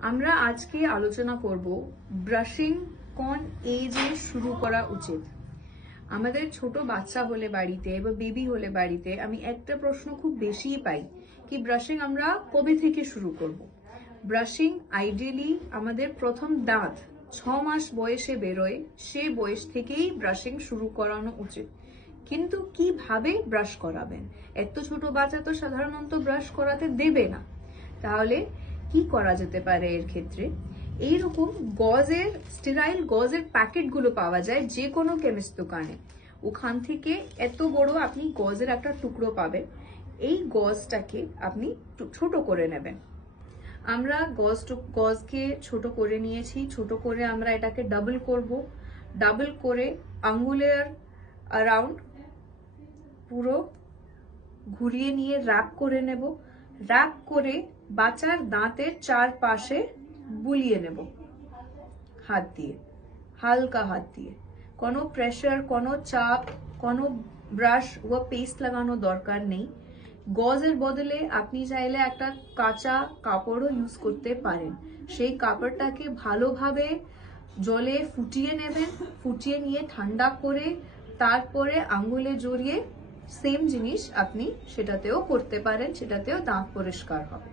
আমরা আজকে আলোচনা করব ব্রাশিং কোন এজে শুরু করা উচিত। আমাদের ছোট বাচ্চা হলে বাড়িতে বা বেবি হলে বাড়িতে আমি একটা প্রশ্ন খুব বেশি পাই কি ব্রাশিং আমরা কবে থেকে শুরু করব। ব্রাশিং আইডিয়ালি আমাদের প্রথম দাঁত 6 মাস বয়সে বেরোয়, সেই বয়স থেকেই ব্রাশিং শুরু করানো উচিত। কিন্তু কিভাবে ব্রাশ করাবেন? এত ছোট বাচ্চা তো সাধারণত ব্রাশ করাতে দেবে না। তাহলে কি করা যেতে পারে এর ক্ষেত্রে? এইরকম স্টেরাইল গজের প্যাকেটগুলো পাওয়া যায় যে কোনো কেমিস্ট দোকানে। ওখান থেকে এত বড় আপনি গজের একটা টুকরো পাবেন। এই গজটাকে আপনি ছোট করে নেবেন। আমরা গজকে ছোট করে নিয়েছি। ছোট করে আমরা এটাকে ডাবল করব। ডাবল করে আঙ্গুলের অ্যারাউন্ড পুরো ঘুরিয়ে নিয়ে র্যাপ করে নেব। র্যাপ করে বাচ্চার দাঁতের চারপাশে বুলিয়ে নেব হাত দিয়ে, হালকা হাত দিয়ে। কোনো প্রেশার, কোনো চাপ, কোনো ব্রাশ বা পেস্ট লাগানো দরকার নেই। গজের বদলে আপনি চাইলে একটা কাঁচা কাপড়ও ইউজ করতে পারেন। সেই কাপড়টাকে ভালোভাবে জলে ফুটিয়ে নেবেন। ফুটিয়ে নিয়ে ঠান্ডা করে তারপরে আঙ্গুলে জড়িয়ে সেম জিনিস আপনি সেটাতেও করতে পারেন, সেটাতেও দাঁত পরিষ্কার হবে।